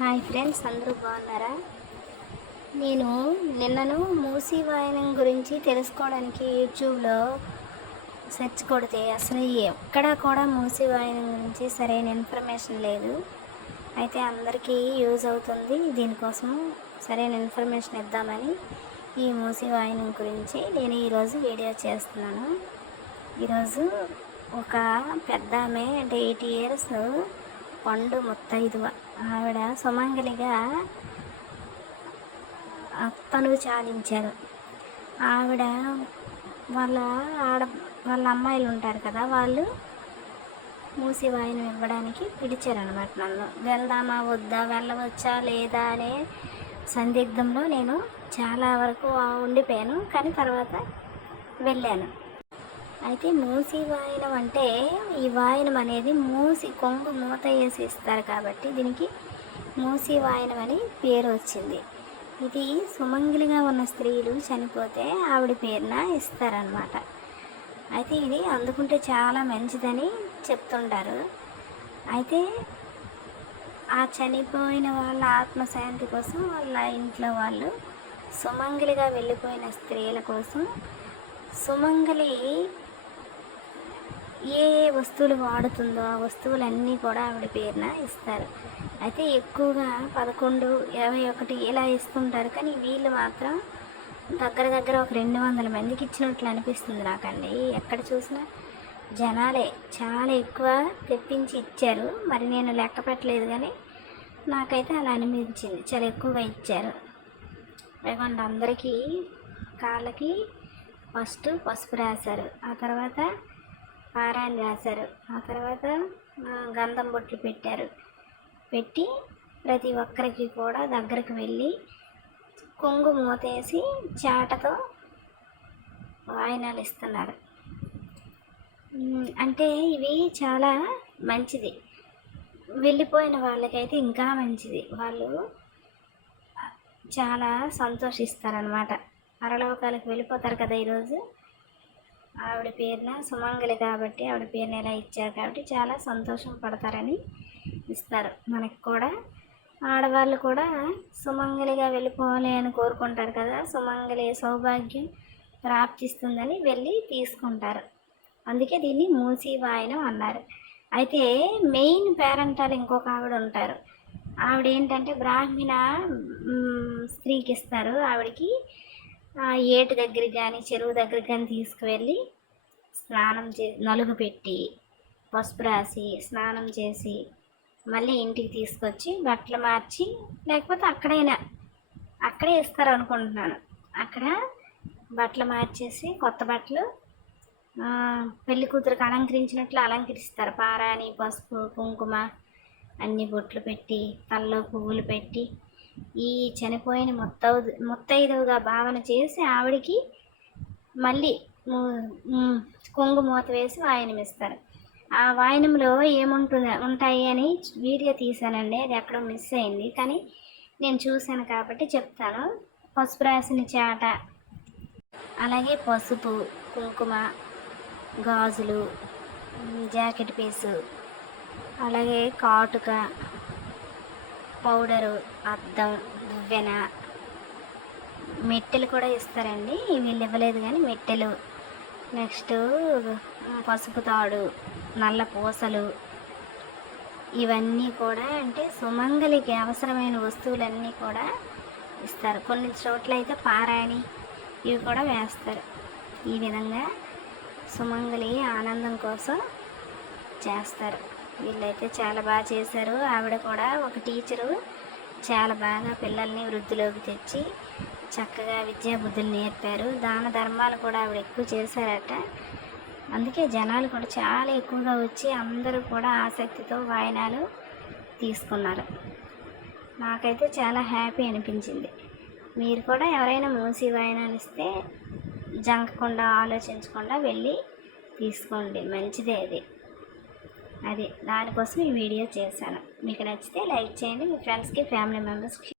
Hi friends అందరూ బాగున్నారా? నేను నిన్నను మూసీ వాయనం గురించి తెలుసుకోవడానికి యూట్యూబ్లో సెర్చ్ కొడితే అసలు ఎక్కడా కూడా మూసీ వాయనం గురించి సరైన ఇన్ఫర్మేషన్ లేదు. అయితే అందరికీ యూజ్ అవుతుంది. దీనికోసం సరైన ఇన్ఫర్మేషన్ ఇద్దామని ఈ మూసీ వాయనం గురించి నేను ఈరోజు వీడియో చేస్తున్నాను. ఈరోజు ఒక పెద్ద ఆమె అంటే ఎయిటీ ఇయర్స్ పండు ముత్తైదువ ఆవిడ సుమంగలిగా తనువు చాలించారు. ఆవిడ వాళ్ళ ఆడ వాళ్ళ అమ్మాయిలు ఉంటారు కదా వాళ్ళు మూసి వాయినం ఇవ్వడానికి పిలిచారనమాట నన్ను. వెళ్దామా వద్దా వెళ్ళవచ్చా లేదా అనే సందిగ్ధంలో నేను చాలా వరకు ఉండిపోయాను. కానీ తర్వాత వెళ్ళాను. అయితే మూసి వాయనం అంటే ఈ వాయనం అనేది మూసి కొంగు మూత వేసి ఇస్తారు కాబట్టి దీనికి మూసి వాయనం అని పేరు వచ్చింది. ఇది సుమంగిలిగా ఉన్న స్త్రీలు చనిపోతే ఆవిడ పేరున ఇస్తారనమాట అయితే ఇది అందుకుంటే చాలా మంచిదని చెప్తుంటారు. అయితే ఆ చనిపోయిన వాళ్ళ ఆత్మశాంతి కోసం వాళ్ళ ఇంట్లో వాళ్ళు సుమంగిలిగా వెళ్ళిపోయిన స్త్రీల కోసం సుమంగలి ఏ ఏ వస్తువులు వాడుతుందో ఆ వస్తువులన్నీ కూడా ఆవిడ పేరున ఇస్తారు. అయితే ఎక్కువగా పదకొండు ఇరవై ఒకటి ఇలా ఇస్తుంటారు. కానీ వీళ్ళు మాత్రం దగ్గర దగ్గర ఒక రెండు వందల మందికి ఇచ్చినట్లు అనిపిస్తుంది నాకండి. ఎక్కడ చూసినా జనాలే చాలా ఎక్కువ తెప్పించి ఇచ్చారు. మరి నేను లెక్క పెట్టలేదు కానీ నాకైతే అలా అనిపించింది. చాలా ఎక్కువగా ఇచ్చారు. లేకుండా అందరికీ కాళ్ళకి ఫస్ట్ పసుపు రాశారు. ఆ తర్వాత పారాయణ రాశారు. ఆ తర్వాత గంధం బొట్లు పెట్టారు. పెట్టి ప్రతి ఒక్కరికి కూడా దగ్గరికి వెళ్ళి కొంగు మూతేసి చాటతో వాయినాలు ఇస్తున్నారు. అంటే ఇవి చాలా మంచిది. వెళ్ళిపోయిన వాళ్ళకైతే ఇంకా మంచిది. వాళ్ళు చాలా సంతోషిస్తారనమాట పరలోకాలకు వెళ్ళిపోతారు కదా ఈరోజు. ఆవిడ పేరున సుమంగలి కాబట్టి ఆవిడ పేరుని ఇలా ఇచ్చారు కాబట్టి చాలా సంతోషం పడతారని ఇస్తారు. మనకి కూడా ఆడవాళ్ళు కూడా సుమంగలిగా వెళ్ళిపోవాలి అని కోరుకుంటారు కదా సుమంగలి సౌభాగ్యం ప్రాప్తిస్తుందని వెళ్ళి తీసుకుంటారు. అందుకే దీన్ని మూసి వాయనం అన్నారు. అయితే మెయిన్ పేరెంటాలు ఇంకొక ఆవిడ ఉంటారు. ఆవిడ ఏంటంటే బ్రాహ్మణ స్త్రీకి ఇస్తారు. ఆవిడకి ఏటు దగ్గరికి కానీ చెరువు దగ్గరికి కానీ తీసుకువెళ్ళి స్నానం చే నలుగు పెట్టి పసుపు రాసి స్నానం చేసి మళ్ళీ ఇంటికి తీసుకొచ్చి బట్టలు మార్చి లేకపోతే అక్కడైనా అక్కడే ఇస్తారు అనుకుంటున్నాను అక్కడ బట్టలు మార్చేసి కొత్త బట్టలు పెళ్ళి కూతురికి అలంకరించినట్లు అలంకరిస్తారు. పారాని పసుపు కుంకుమ అన్ని బొట్లు పెట్టి తల్లో పువ్వులు పెట్టి ఈ చనిపోయిన మొత్త ముత్తైదువుగా భావన చేసి ఆవిడికి మళ్ళీ కొంగు మూత వేసి వాయనం ఇస్తారు ఆ వాయనంలో ఏముంటుంది ఉంటాయి అని వీడియో తీశానండి. అది ఎక్కడో మిస్ అయింది. కానీ నేను చూశాను కాబట్టి చెప్తాను. పసుపు రాసిన చాట అలాగే పసుపు కుంకుమ గాజులు జాకెట్ పీసు అలాగే కాటుక పౌడరు అద్దం దువ్వెన మెట్టెలు కూడా ఇస్తారండి. వీళ్ళు ఇవ్వలేదు కానీ మెట్టెలు. నెక్స్ట్ పసుపు తాడు నల్ల పూసలు. ఇవన్నీ కూడా అంటే సుమంగలికి అవసరమైన వస్తువులన్నీ కూడా ఇస్తారు. కొన్ని చోట్ల అయితే పారాణి ఇవి కూడా వేస్తారు. ఈ విధంగా సుమంగలి ఆనందం కోసం చేస్తారు. వీళ్ళైతే చాలా బాగా చేశారు. ఆవిడ కూడా ఒక టీచరు. చాలా బాగా పిల్లల్ని వృద్ధిలోకి తెచ్చి చక్కగా విద్యా బుద్ధులు నేర్పారు. దాన ధర్మాలు కూడా ఆవిడ ఎక్కువ చేశారట. అందుకే జనాలు కూడా చాలా ఎక్కువగా వచ్చి అందరూ కూడా ఆసక్తితో వాయనాలు తీసుకున్నారు. నాకైతే చాలా హ్యాపీ అనిపించింది. మీరు కూడా ఎవరైనా మూసి వాయనాలు ఇస్తే జంకకుండా ఆలోచించకుండా వెళ్ళి తీసుకోండి. మంచిదే అది. అది దానికోసం ఈ వీడియో చేశాను. మీకు నచ్చితే లైక్ చేయండి. మీ ఫ్రెండ్స్కి ఫ్యామిలీ మెంబర్స్కి